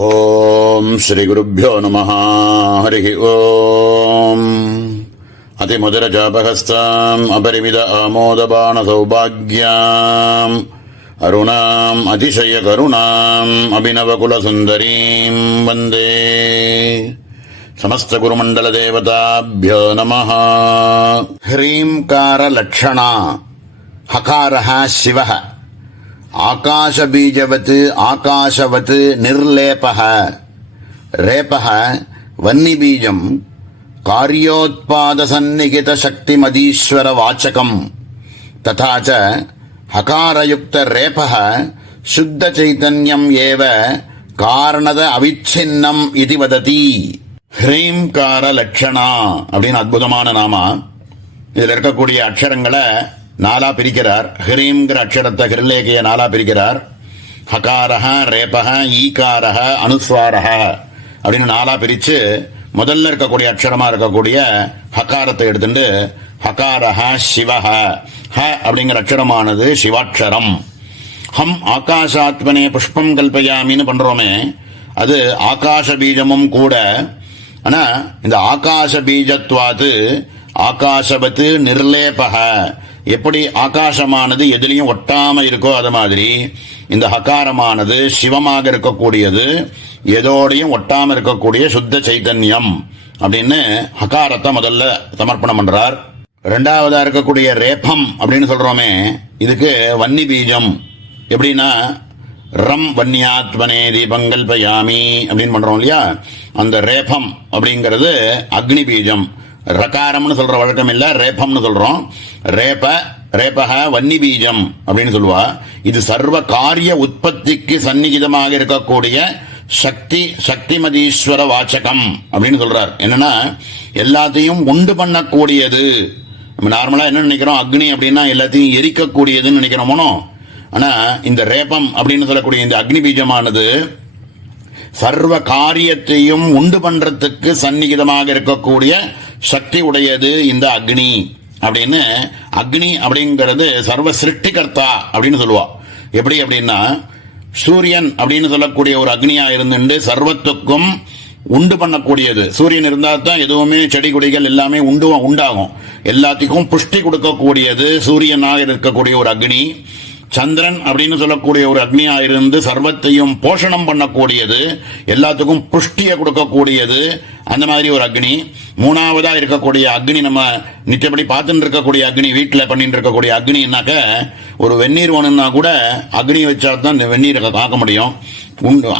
ஓம் ஸ்ரீ குருப்யோ நமः. ஹரி ஓம். அதிமதுரஜாபஹஸ்தாம் அபரிமித ஆமோதபான சௌபாக்யாம் அருணாம் அதிசய கருணாம் அபிநவகுலசுந்தரீம் வந்தே. சமஸ்த குருமண்டல தேவதாப்யோ நமः. ஹ்ரீம்கார லட்சணா ஹகாரஹ சிவஹ. ஆகாசபீஜவத் ஆகாசவத் நிர்லேபஹ. ரேபஹ வன்னிபீஜம் காரியோத்பாதசன்னிகிதசக்திமதீஸ்வரவாச்சகம். ததா ச ஹகாரயுக்தரேபஹ சுத்தசைதன்யம் ஏவ காரணத அவிச்சின்னம் இது வததி. ஹ்ரீம்கார லட்சணா அப்படின்னு அற்புதமான நாமா. இதில் இருக்கக்கூடிய அக்ஷரங்களை நாலா பிரிக்கிறார். ஹ்ரீம்ங்கிற அக்ஷரத்தை ஹிருலேகைய நாலா பிரிக்கிறார். ஹகாரஹ, ரேபஹ, ஈகாரஹ, அனுஸ்வாரஹ அப்படின்னு நாலா பிரித்து முதல்ல இருக்கக்கூடிய அக்ஷரமா இருக்கக்கூடிய ஹகாரத்தை எடுத்துட்டு ஹகாரஹ சிவஹ. ஹ அப்படிங்கிற அக்ஷரமானது சிவாட்சரம். ஹம் ஆகாசாத்மனே புஷ்பம் கல்பயாமின்னு பண்றோமே, அது ஆகாச பீஜமும் கூட. ஆனா இந்த ஆகாச பீஜத்வாது ஆகாசவத்து நிர்லேபக, எப்படி ஆகாசமானது எதிலையும் ஒட்டாம இருக்கோ அது மாதிரி இந்த ஹகாரமானது சிவமாக இருக்கக்கூடியது, எதோடையும் ஒட்டாம இருக்கக்கூடிய சுத்த சைதன்யம் அப்படின்னு ஹகாரத்தை முதல்ல சமர்ப்பணம் பண்றார். ரெண்டாவதா இருக்கக்கூடிய ரேபம் அப்படின்னு சொல்றோமே, இதுக்கு வன்னி பீஜம். எப்படின்னா ரம் வன்னியாத்மனே தீபங்கல்பயாமி அப்படின்னு பண்றோம் இல்லையா, அந்த ரேபம் அப்படிங்கிறது அக்னி பீஜம். ரகாரம்னு சொல்ற வழக்கம் இல்ல, ரேபம்னு சொல்றோம். ரேபக வன்னி பீஜம் அப்படின்னு சொல்லுவா. இது சர்வ காரிய உற்பத்திக்கு சந்நிகிதமாக இருக்கக்கூடிய சக்திமதீஸ்வர வாச்சகம் அப்படின்னு சொல்றார். என்னன்னா எல்லாத்தையும் உண்டு பண்ணக்கூடியது. நம்ம நார்மலா என்ன நினைக்கிறோம், அக்னி அப்படின்னா எல்லாத்தையும் எரிக்கக்கூடியதுன்னு நினைக்கிறோமோ. ஆனா இந்த ரேபம் அப்படின்னு சொல்லக்கூடிய இந்த அக்னி பீஜமானது சர்வ காரியத்தையும் உண்டு பண்றதுக்கு சந்நிகிதமாக இருக்கக்கூடிய சக்தி உடையது இந்த அக்னி அப்படின்னு. அக்னி அப்படிங்கிறது சர்வ சிருஷ்டிகர்த்தா அப்படின்னு சொல்லுவா. எப்படி அப்படின்னா சூரியன் அப்படின்னு சொல்லக்கூடிய ஒரு அக்னியா இருந்துட்டு சர்வத்துக்கும் உண்டு பண்ணக்கூடியது. சூரியன் இருந்தால் தான் எதுவுமே செடி கொடிகள் எல்லாமே உண்டாகும். எல்லாத்துக்கும் புஷ்டி கொடுக்கக்கூடியது சூரியனாக இருக்கக்கூடிய ஒரு அக்னி. சந்திரன் அப்படின்னு சொல்லக்கூடிய ஒரு அக்னியா இருந்து சர்வத்தையும் போஷணம் பண்ணக்கூடியது, எல்லாத்துக்கும் புஷ்டியை கொடுக்கக்கூடியது, அந்த மாதிரி ஒரு அக்னி. மூணாவதா இருக்கக்கூடிய அக்னி, நம்ம நிச்சயப்படி பார்த்துட்டு இருக்கக்கூடிய அக்னி, வீட்டில் பண்ணிட்டு இருக்கக்கூடிய அக்னின்னாக்க ஒரு வெந்நீர் வேணும்னா கூட அக்னி வச்சா தான் இந்த வெந்நீரை காக்க முடியும்.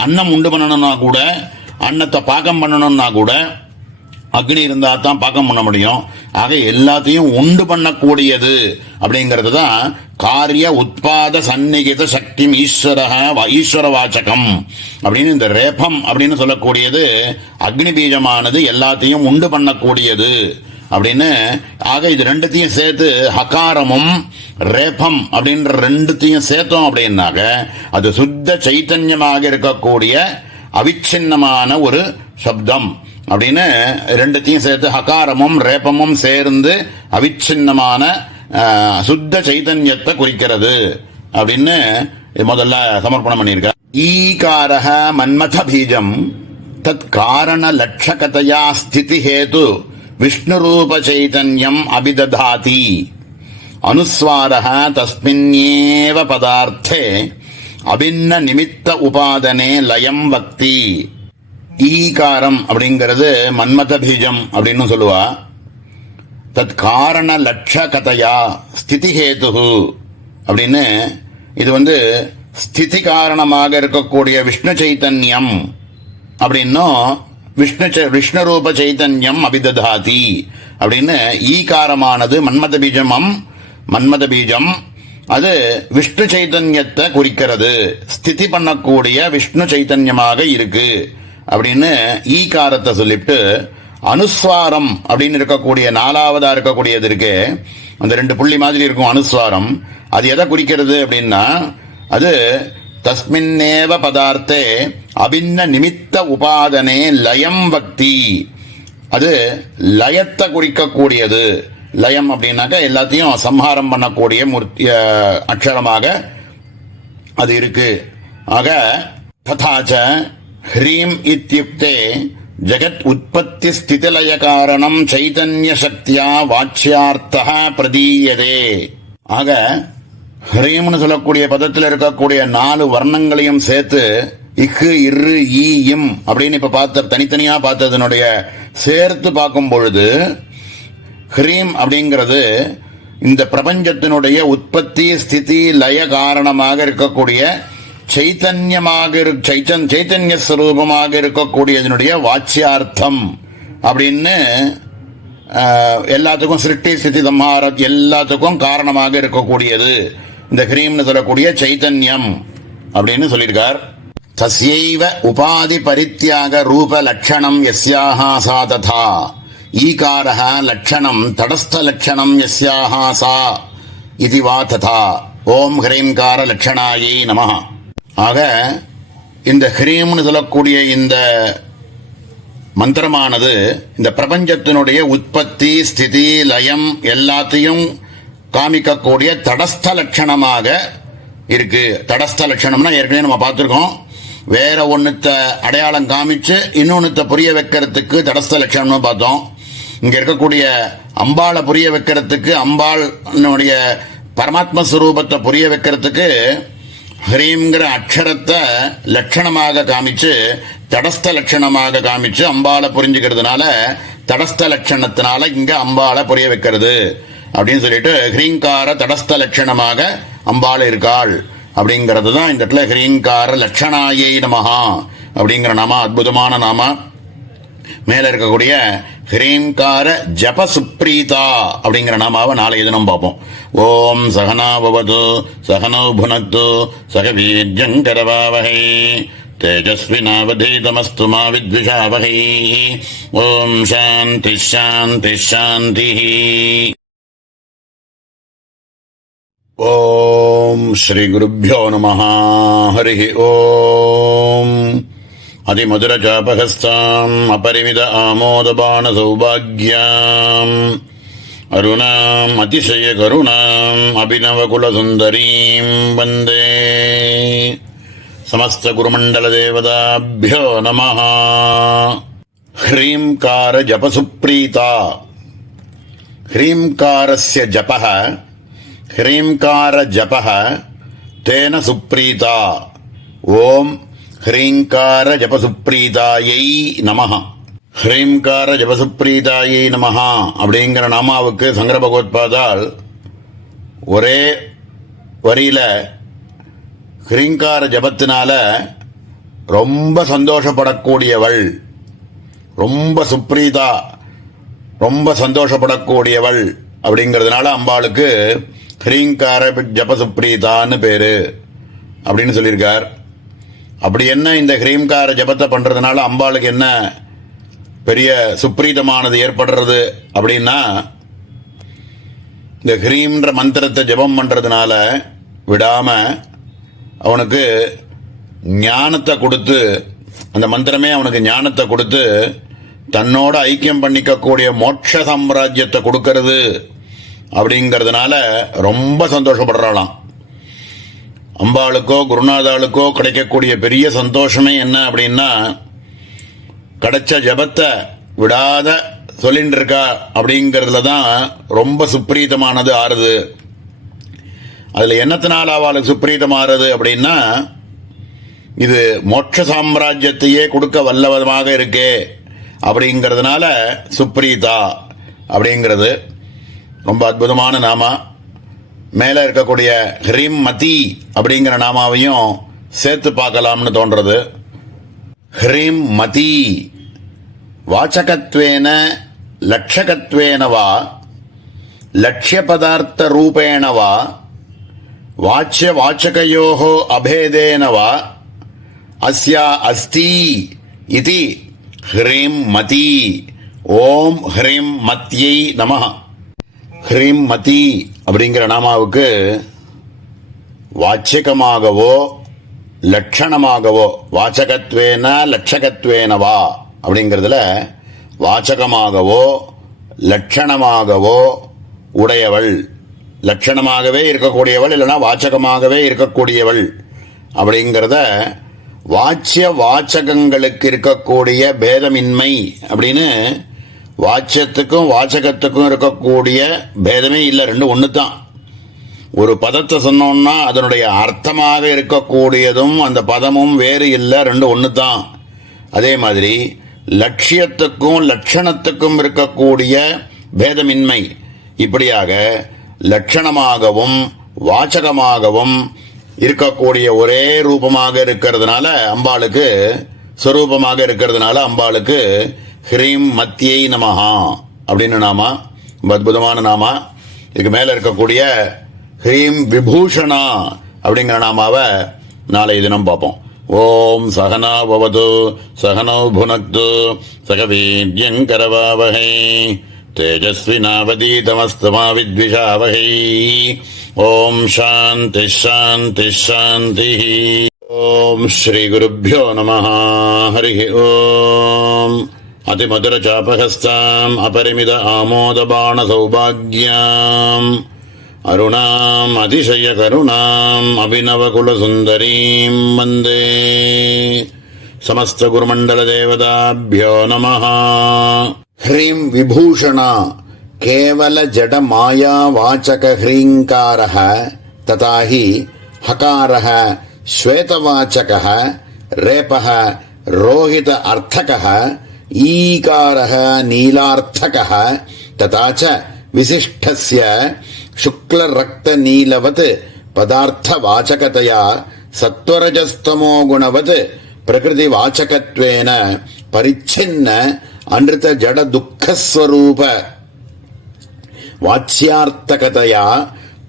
அன்னம் உண்டு பண்ணணும்னா கூட, அன்னத்தை பாகம் பண்ணணும்னா கூட அக்னி இருந்தா தான் பாக்கம் பண்ண முடியும். ஆக எல்லாத்தையும் உண்டு பண்ணக்கூடியது அப்படிங்கிறது தான் காரிய உத்பாத சந்நிகித சக்தி ஈஸ்வர வாச்சகம் அப்படின்னு. இந்த ரேபம் அப்படின்னு சொல்லக்கூடியது அக்னி பீஜமானது எல்லாத்தையும் உண்டு பண்ணக்கூடியது அப்படின்னு. ஆக இது ரெண்டுத்தையும் சேர்த்து ஹகாரமும் ரேபம் அப்படின்ற ரெண்டுத்தையும் சேர்த்தோம் அப்படின்னாக்க அது சுத்த சைத்தன்யமாக இருக்கக்கூடிய அவிச்சின்னமான ஒரு சப்தம் அப்படின்னு. ரெண்டுத்தையும் சேர்த்து ஹகாரமும் ரேபமும் சேர்ந்து அவிச்சின்னமான சுத்த சைதன்யத்தை குறிக்கிறது அப்படின்னு முதல்ல சமர்ப்பணம் பண்ணியிருக்க. ஈகாரஹ மன்மத பீஜம் தத் காரண லட்சகதையா ஸ்திதி ஹேது விஷ்ணு ரூப சைதன்யம் அபிததாதி. அனுஸ்வாரஹ தஸ்மின்னேவ பதார்த்தே அபின்ன நிமித்த உபாதனே லயம் வக்தி. ஈகாரம் அப்படிங்கிறது மன்மத பீஜம் அப்படின்னு சொல்லுவா. தத் காரண லட்சகதையா ஸ்திதி ஹேது அப்படின்னு. இது ஸ்திதி காரணமாக இருக்கக்கூடிய விஷ்ணு சைத்தன்யம் அப்படின்னும் விஷ்ணு ரூப சைத்தன்யம் அபிததாதி அப்படின்னு. ஈகாரமானது மன்மத பீஜம், அது விஷ்ணு சைத்தன்யத்தை குறிக்கிறது. ஸ்திதி பண்ணக்கூடிய விஷ்ணு சைத்தன்யமாக இருக்கு அப்படின்னு ஈகாரத்தை சொல்லிட்டு, அனுஸ்வாரம் அப்படின்னு இருக்கக்கூடிய நாலாவதா இருக்கக்கூடியது இருக்கு, அந்த ரெண்டு புள்ளி மாதிரி இருக்கும் அனுஸ்வாரம். அது எதை குறிக்கிறது அப்படின்னா, அது தஸ்மின்னேவ பதார்த்தே அபின்ன நிமித்த உபாதனே லயம் பக்தி. அது லயத்தை குறிக்கக்கூடியது. லயம் அப்படின்னாக்க எல்லாத்தையும் சம்ஹாரம் பண்ணக்கூடிய அக்ஷரமாக அது இருக்கு. ஆக ததாச்ச ஹ்ரீம் இத்யுக்தே ஜகத் உற்பத்தி ஸ்திதிலய காரணம் சைதன்ய சக்தியா வாச்சியார்த்தः பிரதீயதே. ஆக ஹ்ரீம்னு சொல்லக்கூடிய பதத்தில் இருக்கக்கூடிய 4 வர்ணங்களையும் சேர்த்து இக்கு இரு ஈ இம் அப்படின்னு இப்ப பார்த்த தனித்தனியா பார்த்ததனுடைய சேர்த்து பார்க்கும் பொழுது ஹ்ரீம் அப்படிங்கிறது இந்த பிரபஞ்சத்தினுடைய உற்பத்தி ஸ்திதி லய காரணமாக இருக்கக்கூடிய சைத்தன்ய ஸ்வரூபமாக இருக்கக்கூடியதனுடைய வாச்சியார்த்தம் அப்படின்னு எல்லாத்துக்கும் சிருஷ்டி ஸ்திதி சம்ஹாரம் எல்லாத்துக்கும் காரணமாக இருக்கக்கூடியது இந்த ஹ்ரீம்னு சொல்லக்கூடிய சைத்தன்யம் அப்படின்னு சொல்லியிருக்கார். தஸ்யைவ உபாதி பரித்யாக ரூப லட்சணம் யஸ்யாஹா சா ததா ஈகாரஹ லட்சணம் தடஸ்த லட்சணம் யஸ்யாஹா சா இது வா ததா ஓம் ஹ்ரீம்கார லட்சணாயை நமஹ. ஆக இந்த ஹ்ரீம்னு சொல்லக்கூடிய இந்த மந்திரமானது இந்த பிரபஞ்சத்தினுடைய உற்பத்தி ஸ்திதி லயம் எல்லாத்தையும் காமிக்கக்கூடிய தடஸ்த லட்சணமாக இருக்கு. தடஸ்த லட்சணம்னா ஏற்கனவே நம்ம பார்த்துருக்கோம். வேற ஒன்னுத்த அடையாளம் காமிச்சு இன்னொன்னுத்த புரிய வைக்கிறதுக்கு தடஸ்த லட்சணம்னு பார்த்தோம். இங்க இருக்கக்கூடிய அம்பாளை புரிய வைக்கிறதுக்கு அம்பாளுடைய பரமாத்ம ஸ்வரூபத்தை புரிய வைக்கிறதுக்கு ஹ்ரீம்ங்கிற அக்ஷரத்தை லட்சணமாக காமிச்சு தடஸ்த லட்சணமாக காமிச்சு அம்பாளை புரிஞ்சுக்கிறதுனால தடஸ்த லட்சணத்தினால இங்க அம்பாளை புரிய வைக்கிறது அப்படின்னு சொல்லிட்டு ஹ்ரீங்கார தடஸ்த லட்சணமாக அம்பாள் இருக்காள் அப்படிங்கிறது தான் இந்த இடத்துல ஹ்ரீங்கார லட்சணாயை நமஹா அப்படிங்கிற நாம அற்புதமான நாம. மேல இருக்கக்கூடிய ஹ்ரீங்கார ஜப சுப்ரீதா அப்படிங்கிற நாமாவை நாளைய தினம் பார்ப்போம். ஓம் சகனாவது சகனோ புனக்து சக வீர்யங்கரவாவஹை தேஜஸ்வினாவதீதமஸ்து மா வித்விஷாவஹை. ஓம் சாந்தி சாந்தி சாந்தி. ஓம் ஸ்ரீ குருப்யோ நமஹ. ஹரி ஓம். அதிமதுரசாபகஸ்தாம் அபரிமித ஆமோதபான சௌபாக்யாம் அருணாம் அதிசய கருணாம் அபிநவகுலசுந்தரீம் வந்தே. சமஸ்த குருமண்டல தேவதாபியோ நமஹ. ஹ்ரீம்கார ஜபசுப்ரீதா. ஹ்ரீம்காரஸ்ய ஜபஹ ஹ்ரீம்கார ஜபஹ தேன சுப்ரீதா. ஓம் ஹ்ரீங்கார ஜபசுப்ரீதாயை நமஹ. ஹ்ரீம்கார ஜபசுப்ரீதாயை நமஹ அப்படிங்கிற நாமாவுக்கு சங்கர பகவத்பாதால் ஒரே வரியில ஹ்ரீங்கார ஜபத்தினால ரொம்ப சந்தோஷப்படக்கூடியவள், ரொம்ப சுப்ரீதா, ரொம்ப சந்தோஷப்படக்கூடியவள் அப்படிங்கிறதுனால அம்பாளுக்கு ஹ்ரீங்கார ஜபசுப்ரீதான்னு பேரு அப்படின்னு சொல்லியிருக்கார். அப்படி என்ன இந்த ஹ்ரீம்கார ஜபத்தை பண்றதுனால அம்பாளுக்கு என்ன பெரிய சுப்ரீதமானது ஏற்படுறது அப்படின்னா, இந்த ஹ்ரீம்ன்ற மந்திரத்தை ஜபம் பண்றதுனால விடாம அவனுக்கு ஞானத்தை கொடுத்து, அந்த மந்திரமே அவனுக்கு ஞானத்தை கொடுத்து தன்னோட ஐக்கியம் பண்ணிக்கக்கூடிய மோட்ச சாம்ராஜ்யத்தை கொடுக்கறது அப்படிங்கிறதுனால ரொம்ப சந்தோஷப்படுறாளாம். அம்பாளுக்கோ குருநாதாளுக்கோ கிடைக்கக்கூடிய பெரிய சந்தோஷமே என்ன அப்படின்னா, கிடைச்ச ஜபத்தை விடாத சொல்லிட்டு இருக்கா அப்படிங்கிறதுல தான் ரொம்ப சுப்ரீதமானது ஆறுது. அதுல என்னத்தினால அவளுக்கு சுப்ரீதம் ஆறுது அப்படின்னா, இது மோட்ச சாம்ராஜ்யத்தையே கொடுக்க வல்லவதமாக இருக்கே அப்படிங்கிறதுனால சுப்ரீதா அப்படிங்கிறது ரொம்ப அற்புதமான நாமா. மேல இருக்கக்கூடிய ஹ்ரீம் மதி அப்படிங்கிற நாமாவையும் சேர்த்து பார்க்கலாம்னு தோன்றது. ஹ்ரீம் மதி வாச்சகத்வேன லட்சகத்வேனவா லட்சிய பதார்த்த ரூபேணவா வாச்சிய வாச்சகயோஹோ அபேதேனவா அஸ்யா அஸ்தி இதி ஹ்ரீம் மதி. ஓம் ஹ்ரீம் மத்யை நமஹ. ஹ்ரீம் மதி அப்படிங்கிற நாமாவுக்கு வாச்சிகமாகவோ லட்சணமாகவோ, வாச்சகத்வேன லட்சகத்வேனவா அப்படிங்கிறதுல வாச்சகமாகவோ லட்சணமாகவோ உடையவள், லட்சணமாகவே இருக்கக்கூடியவள் இல்லைன்னா வாச்சகமாகவே இருக்கக்கூடியவள் அப்படிங்கிறத வாச்சிய வாச்சகங்களுக்கு இருக்கக்கூடிய பேதமின்மை அப்படின்னு வாச்சியத்துக்கும் வாச்சகத்துக்கும் இருக்கக்கூடிய பேதமே இல்லை, ரெண்டு ஒன்று தான். ஒரு பதத்தை சொன்னோம்னா அதனுடைய அர்த்தமாக இருக்கக்கூடியதும் அந்த பதமும் வேறு இல்லை, ரெண்டு ஒன்று தான். அதே மாதிரி லட்சியத்துக்கும் லட்சணத்துக்கும் இருக்கக்கூடிய பேதமின்மை, இப்படியாக லட்சணமாகவும் வாச்சகமாகவும் இருக்கக்கூடிய ஒரே ரூபமாக இருக்கிறதுனால அம்பாளுக்கு, ஸ்வரூபமாக இருக்கிறதுனால அம்பாளுக்கு ஹ்ரீம் மத்தியை நமஹா அப்படின்னு நாமா, அற்புதமான நாமா. இதுக்கு மேல இருக்கக்கூடிய ஹ்ரீம் விபூஷணா அப்படிங்கிற நாமாவை நாளை தினம் பார்ப்போம். ஓம் சகனா பவது சகனோ புனக்து சகவீர்யங்கரவாவஹை தேஜஸ்வினாவதீதமஸ்தமா வித்விஷாவஹை. ஓம் சாந்தி சாந்தி சாந்தி. ஓம் ஸ்ரீ குருभ्यो நமः. ஹரி ஓம். அதிமதுரசாபஹஸ்தாம் அபரிமித ஆமோதபாண சௌபாக்யாம் அருணாம் அதிசய கருணாம் அபிநவகுலசுந்தரீம் வந்தே. சமஸ்த குருமண்டல தேவதாभ्यो நமः. ஹ்ரீம் விபூஷணா கேவல ஜட மாயா வாச்சக ஹ்ரீங்காரः ததா ஹி ஹகாரः ஸ்வேதவாச்சகः ரேபः ரோஹித அர்த்தகः ஈகாரः நீலார்த்தகः ததா ச விசிஷ்டஸ்ய शुक्ल रक्त नीलवत् पदार्थ वाचकतया सत्वरजस्तमो गुणवत् प्रकृति वाचकत्वेन परिच्छिन्न अनृत जड दुःख स्वरूप वाच्यार्थकतया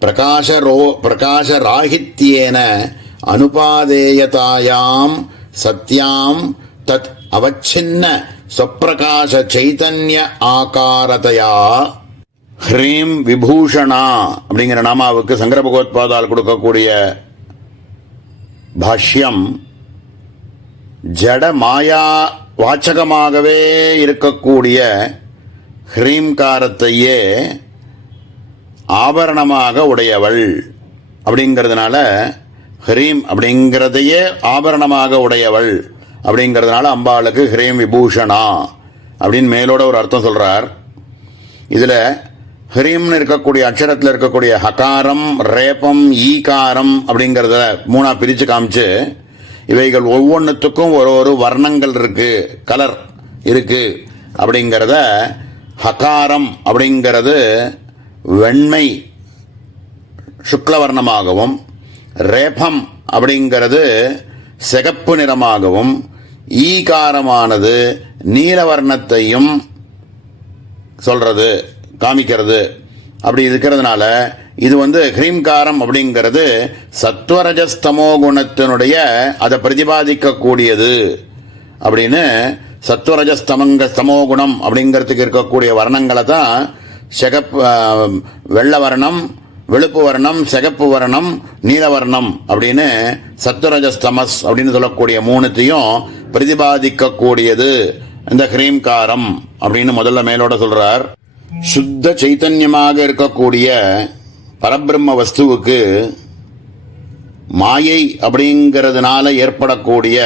प्रकाश राहित्येन अनुपादेयतायां सत्यां तत् अवच्छिन्न स्वप्रकाश चैतन्य आकारतया ஹ்ரீம் விபூஷணா அப்படிங்கிற நாமாவுக்கு சங்கர பகவத்பாதால் கொடுக்கக்கூடிய பாஷ்யம், ஜட மாயா வாச்சகமாகவே இருக்கக்கூடிய ஹ்ரீம்காரத்தையே ஆபரணமாக உடையவள் அப்படிங்கிறதுனால, ஹ்ரீம் அப்படிங்கிறதையே ஆபரணமாக உடையவள் அப்படிங்கிறதுனால அம்பாளுக்கு ஹ்ரீம் விபூஷணா அப்படின்னு மேலோட ஒரு அர்த்தம் சொல்றார். இதுல ஹ்ரீம்னு இருக்கக்கூடிய அக்ஷரத்தில் இருக்கக்கூடிய ஹகாரம், ரேபம், ஈகாரம் அப்படிங்கிறத மூணா பிரித்து காமிச்சு, இவைகள் ஒவ்வொன்றுத்துக்கும் ஒரு ஒரு வர்ணங்கள் இருக்கு, கலர் இருக்கு அப்படிங்கிறத, ஹகாரம் அப்படிங்கிறது வெண்மை சுக்லவர்ணமாகவும், ரேபம் அப்படிங்கிறது சிகப்பு நிறமாகவும், ஈகாரமானது நீலவர்ணத்தையும் சொல்றது, காமிக்கிறது. அப்படி இருக்கிறதுனால இது ஹ்ரீம்காரம் அப்படிங்கிறது சத்வரஜஸ்தமோ குணத்தினுடைய அதை பிரதிபாதிக்கக்கூடியது அப்படின்னு. சத்வரஜஸ்தமோ குணம் அப்படிங்கிறதுக்கு இருக்கக்கூடிய வர்ணங்களை தான் வெள்ளை வர்ணம், வெளுப்பு வர்ணம், சிகப்பு வர்ணம், நீலவர்ணம் அப்படின்னு சத்வரஜஸ்தமஸ் அப்படின்னு சொல்லக்கூடிய மூணுத்தையும் பிரதிபாதிக்கக்கூடியது இந்த ஹ்ரீம்காரம் அப்படின்னு முதல்ல மேலோட சொல்றார். சுத்த சைத்தன்யமாக இருக்கக்கூடிய பரபிரம்ம வஸ்துவுக்கு மாயை அப்படிங்கிறதுனால ஏற்படக்கூடிய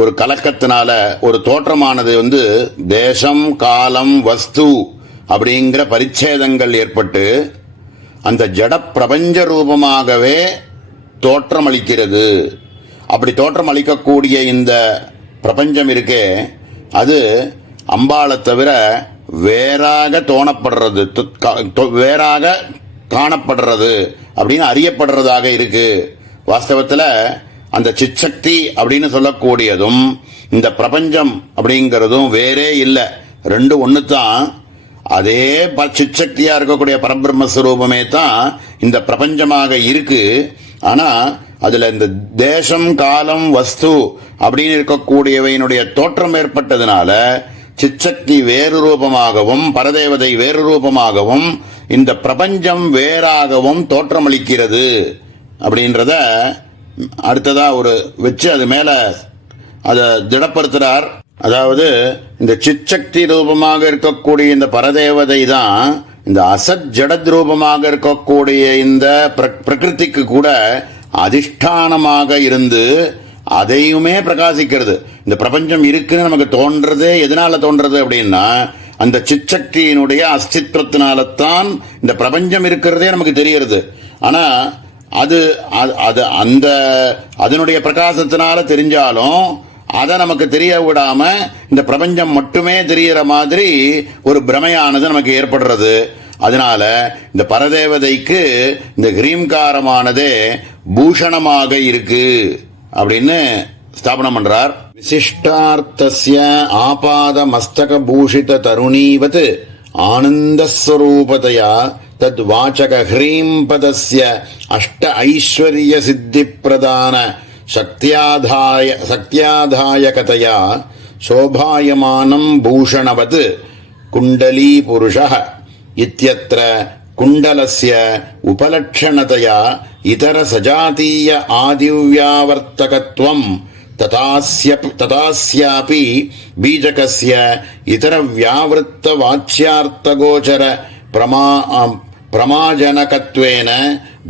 ஒரு கலக்கத்தினால ஒரு தோற்றமானது தேசம், காலம், வஸ்து அப்படிங்கிற பரிச்சேதங்கள் ஏற்பட்டு அந்த ஜட பிரபஞ்ச ரூபமாகவே தோற்றமளிக்கிறது. அப்படி தோற்றமளிக்கக்கூடிய இந்த பிரபஞ்சம் இருக்கே, அது அம்பாளை தவிர வேறாக தோணப்படுறது, வேறாக காணப்படுறது அப்படின்னு அறியப்படுறதாக இருக்கு. வாஸ்தவத்தில் அந்த சிச்சக்தி அப்படின்னு சொல்லக்கூடியதும் இந்த பிரபஞ்சம் அப்படிங்கிறதும் வேறே இல்லை, ரெண்டு ஒன்று தான். அதே சிச்சக்தியா இருக்கக்கூடிய பரபிரம்மஸ்வரூபமே தான் இந்த பிரபஞ்சமாக இருக்கு. ஆனா அதுல இந்த தேசம், காலம், வஸ்து அப்படின்னு இருக்கக்கூடியவையினுடைய தோற்றம் ஏற்பட்டதுனால சிச்சக்தி வேறு ரூபமாகவும் பரதேவதை வேறு ரூபமாகவும் இந்த பிரபஞ்சம் வேறாகவும் தோற்றமளிக்கிறது அப்படின்றத அடுத்ததா ஒரு வச்சு அது மேல அதை திடப்படுத்துறார். அதாவது இந்த சிச்சக்தி ரூபமாக இருக்கக்கூடிய இந்த பரதேவதை தான் இந்த அசத் ஜடத் ரூபமாக இருக்கக்கூடிய இந்த பிரகிருதிக்கு கூட அதிஷ்டானமாக இருந்து அதையுமே பிரகாசிக்கிறது. இந்த பிரபஞ்சம் இருக்குன்னு நமக்கு தோன்றது எதனால தோன்றது அப்படின்னா, அந்த சிச்சக்தியினுடைய அஸ்தித்வத்தினால்தான் இந்த பிரபஞ்சம் இருக்கிறதே நமக்கு தெரியறது. ஆனா அது அந்த அதனுடைய பிரகாசத்தினால தெரிஞ்சாலும் அதை நமக்கு தெரிய விடாம இந்த பிரபஞ்சம் மட்டுமே தெரியற மாதிரி ஒரு பிரமையானது நமக்கு ஏற்படுறது. அதனால இந்த பரதேவதைக்கு இந்த ஹ்ரீம்காரமானதே பூஷணமாக இருக்கு அப்படின்னு ஸ்தாபனம் பண்றார். விசிஷ்டார்த்தஸ்ய ஆபாத மஸ்தக பூஷித தருணீவத் ஆனந்தஸ்வரூபதயா தத் வாச்சக ஹ்ரீம் பதஸ்ய அஷ்ட ஐஸ்வர்ய சித்தி பிரதான சக்தியாதாயகதயா சோபாயமானம் பூஷணவத் குண்டலீ புருஷः இத்யத்ர குண்டலஸ்ய உபலட்சணதயா இதர சஜாதீய ஆதிவ்யாவர்த்தகத்வம் ததாஸ்யாபி பீஜகஸ்ய இதர வியாவృத்த வாச்யார்த்தகோச்சர பிரமாஜனகத்வேன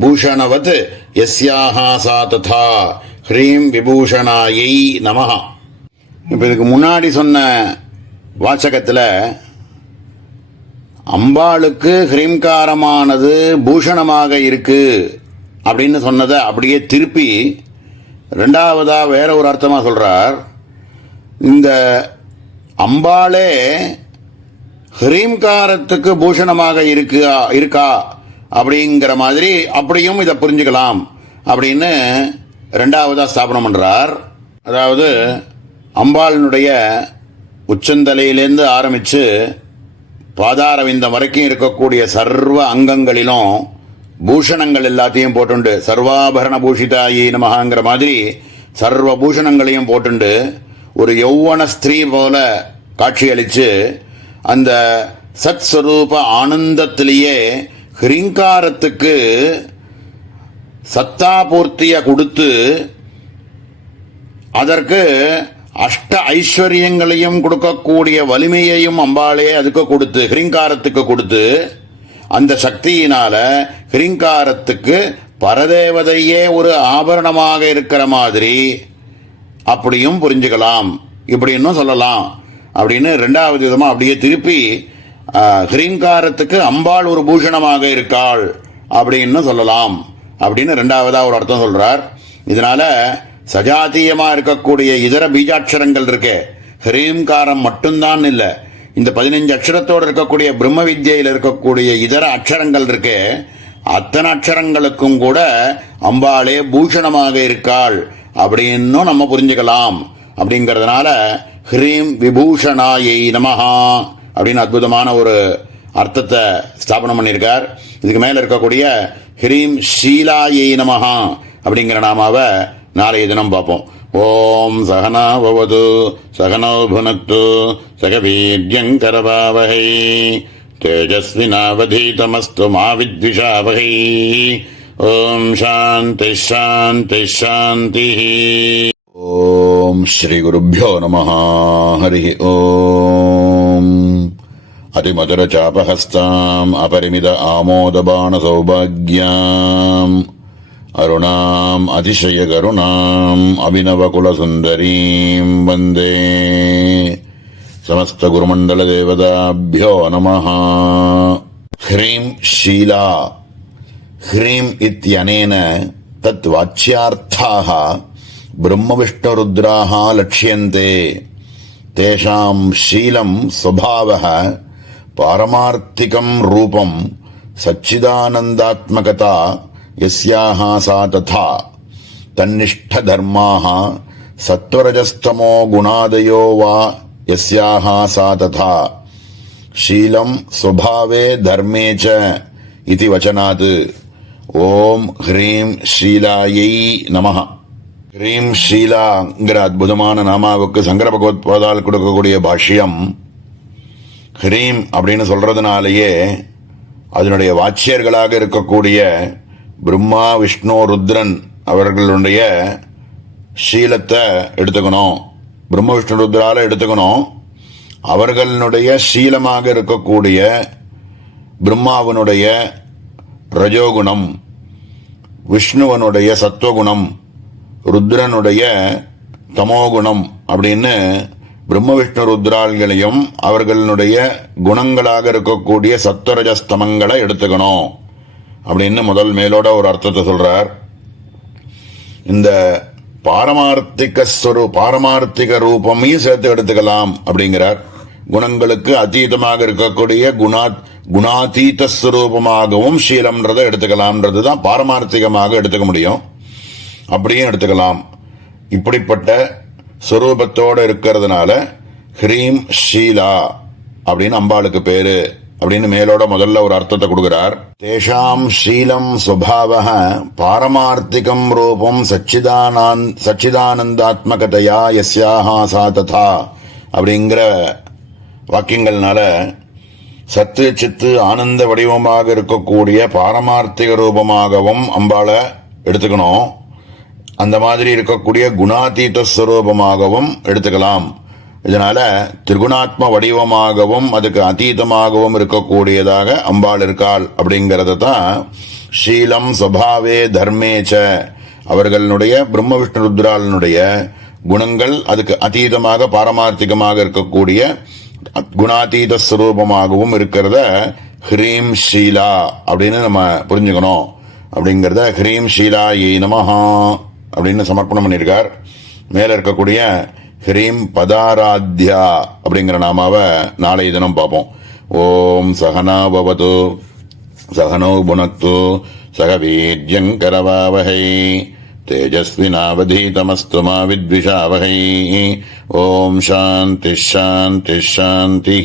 பூஷணவத் யஸ்யாஹ சா ததா ஹ்ரீம் விபூஷணாயை நமஹ. இப்போ இதுக்கு முன்னாடி சொன்ன வாசகத்தில் அம்பாளுக்கு ஹ்ரீம்காரமானது பூஷணமாக இருக்கு அப்படின்னு சொன்னதை அப்படியே திருப்பி ரெண்டாவதா வேற ஒரு அர்த்தமா சொல்றார். இந்த அம்பாளே ஹ்ரீம்காரத்துக்கு பூஷணமாக இருக்கா அப்படிங்கிற மாதிரி அப்படியும் இதை புரிஞ்சுக்கலாம் அப்படின்னு ரெண்டாவதா ஸ்தாபனம் பண்றார். அதாவது அம்பாளினுடைய உச்சந்தலையிலேருந்து ஆரம்பிச்சு பாதாரவிந்தம் வரைக்கும் இருக்கக்கூடிய சர்வ அங்கங்களிலும் பூஷணங்கள் எல்லாத்தையும் போட்டுண்டு சர்வாபரண பூஷிதாயி நமஹாங்கிற மாதிரி சர்வ பூஷணங்களையும் போட்டுண்டு ஒரு யௌவன ஸ்திரீ போல காட்சியளிச்சு அந்த சத் ஸ்வரூப ஆனந்தத்திலேயே ஹ்ரீங்காரத்துக்கு சத்தாபூர்த்திய கொடுத்து அதற்கு அஷ்ட ஐஸ்வர்யங்களையும் கொடுக்கக்கூடிய வலிமையையும் அம்பாளே அதுக்கு கொடுத்து ஹ்ரீங்காரத்துக்கு கொடுத்து அந்த சக்தியினால ஹ்ரீங்காரத்துக்கு பரதேவதையே ஒரு ஆபரணமாக இருக்கிற மாதிரி அப்படியும் புரிஞ்சுக்கலாம், இப்படின்னு சொல்லலாம் அப்படின்னு ரெண்டாவது விதமா அப்படியே திருப்பி ஹ்ரீங்காரத்துக்கு அம்பாள் ஒரு பூஷணமாக இருக்காள் அப்படின்னு சொல்லலாம் அப்படின்னு ரெண்டாவதா ஒரு அர்த்தம் சொல்றார். இதனால சஜாத்தியமா இருக்கக்கூடிய இதர பீஜாட்சரங்கள் இருக்கே, ஹ்ரீம்காரம் மட்டும்தான் இல்லை, இந்த 15 அக்ஷரத்தோடு இருக்கக்கூடிய பிரம்ம வித்யில இருக்கக்கூடிய இதர அக்ஷரங்கள் இருக்கே, அத்தனை அக்ஷரங்களுக்கும் கூட அம்பாளே பூஷணமாக இருக்காள் அப்படின்னும் நம்ம புரிஞ்சுக்கலாம். அப்படிங்கிறதுனால ஹ்ரீம் விபூஷணாயை நமஹா அப்படின்னு அற்புதமான ஒரு அர்த்தத்தை ஸ்தாபனம் பண்ணியிருக்கார். இதுக்கு மேல இருக்கக்கூடிய ஹ்ரீம் ஷீலாயை நமஹா அப்படிங்கிற நாமாவை நாளைய தினம் பார்ப்போம். ஓம் சகனா பவது சகனோ புனக்து சக வீர்யங்கரவாவஹை தேஜஸ்வினாவதீதமஸ்து மா வித்விஷாவஹை. ஓம் சாந்தி சாந்தி சாந்தி. ஓம் ஸ்ரீ குருभ्यो நமः. ஹரி ஓம். அதிமதுர சாபஹஸ்தாம் அபரிமித ஆமோதபான சௌபாக்யாம் அருணாம் அதிசய கருணாம் அபிநவகுலசுந்தரீம் வந்தே. சமஸ்த குருமண்டல தேவதாभ्यो நமः. ஹ்ரீம் ஷீலா. ஹ்ரீம் இத்யனேன தத் வாச்யார்த்தாः பிரம்மவிஷ்ணுருத்ராः லட்சியन्ते. தேஷாம் ஷீலம் ஸ்வபாவः பாரமார்த்திகம் ரூபம் சச்சிதானந்தாத்மகதா யஸ்யாஹ சா ததா. தன்னிஷ்ட தர்மாः சத்வரஜஸ்தமோ குணாதயோ வா யஸ்யாஹ சா ததா. ஷீலம் ஸ்வபாவே தர்மே ச இதி வசனாத். ஓம் ஹ்ரீம் ஷீலாயை நமஹ. ஹ்ரீம் ஷீலாங்கிற அற்புதமான நாமாவுக்கு சங்கர பகவத்பாதால் கொடுக்கக்கூடிய பாஷ்யம், ஹ்ரீம் அப்படின்னு சொல்றதுனாலேயே அதனுடைய வாச்சியர்களாக இருக்கக்கூடிய பிரம்மா விஷ்ணு ருத்ரன் அவர்களுடைய ஷீலத்தை எடுத்துக்கணும், பிரம்ம விஷ்ணு ருத்ரால எடுத்துக்கணும். அவர்களுடைய ஷீலமாக இருக்கக்கூடிய பிரம்மாவனுடைய ரஜோகுணம், விஷ்ணுவனுடைய சத்வகுணம், ருத்ரனுடைய தமோகுணம் அப்படின்னு பிரம்ம விஷ்ணு ருத்ரால்களையும் அவர்களுடைய குணங்களாக இருக்கக்கூடிய சத்வரஜஸ்தமங்களை எடுத்துக்கணும் அப்படின்னு முதல் மேலோட ஒரு அர்த்தத்தை சொல்றார். இந்த பாரமார்த்திக ரூபமையும் சேர்த்து எடுத்துக்கலாம் அப்படிங்கிறார். குணங்களுக்கு அதீதமாக இருக்கக்கூடிய குணாதீத ஸ்வரூபமாகவும் ஷீலம்ன்றதை எடுத்துக்கலாம்ன்றதுதான் பாரமார்த்திகமாக எடுத்துக்க முடியும். அப்படியும் எடுத்துக்கலாம். இப்படிப்பட்ட ஸ்வரூபத்தோடு இருக்கிறதுனால ஹ்ரீம் ஷீலா அப்படின்னு அம்பாளுக்கு பேரு அப்படின்னு மேலோட முதல்ல ஒரு அர்த்தத்தை கொடுக்கிறார். தேஷாம் ஷீலம் சுபாவஹ பாரமார்த்திகம் ரூபம் சச்சிதானந்தாத்மகதையா யஸ்யாஹா சா ததா அப்படிங்கிற வாக்கியங்கள்னால சத்து சித்து ஆனந்த வடிவமாக இருக்கக்கூடிய பாரமார்த்திக ரூபமாகவும் அம்பாளை எடுத்துக்கணும். அந்த மாதிரி இருக்கக்கூடிய குணாதீத ஸ்வரூபமாகவும் எடுத்துக்கலாம். இதனால திரிகுணாத்ம வடிவமாகவும் அதுக்கு அதீதமாகவும் இருக்கக்கூடியதாக அம்பாள் இருக்காள் அப்படிங்கறத தான் ஷீலம் சுபாவே தர்மேச்ச அவர்களுடைய பிரம்ம விஷ்ணு ருத்ராலனுடைய குணங்கள் அதுக்கு அதீதமாக பாரமார்த்திகமாக இருக்கக்கூடிய குணாதீத ஸ்வரூபமாகவும் இருக்கிறத ஹ்ரீம் ஷீலா அப்படின்னு நம்ம புரிஞ்சுக்கணும். அப்படிங்கிறத ஹ்ரீம் ஷீலா ஏ நமஹா அப்படின்னு சமர்ப்பணம் பண்ணியிருக்கார். மேல இருக்கக்கூடிய ஹ்ரீம் பதாராத்யா அப்படிங்கிற நாமாவை நாளை தினம் பார்ப்போம். ஓம் சகனா பவது சகனோ புனக்து சக வீர்யங்கரவாவஹை தேஜஸ்வினாவதீதமஸ்து மா வித்விஷாவஹை. ஓம் சாந்தி ஷாந்தி ஷாந்தி.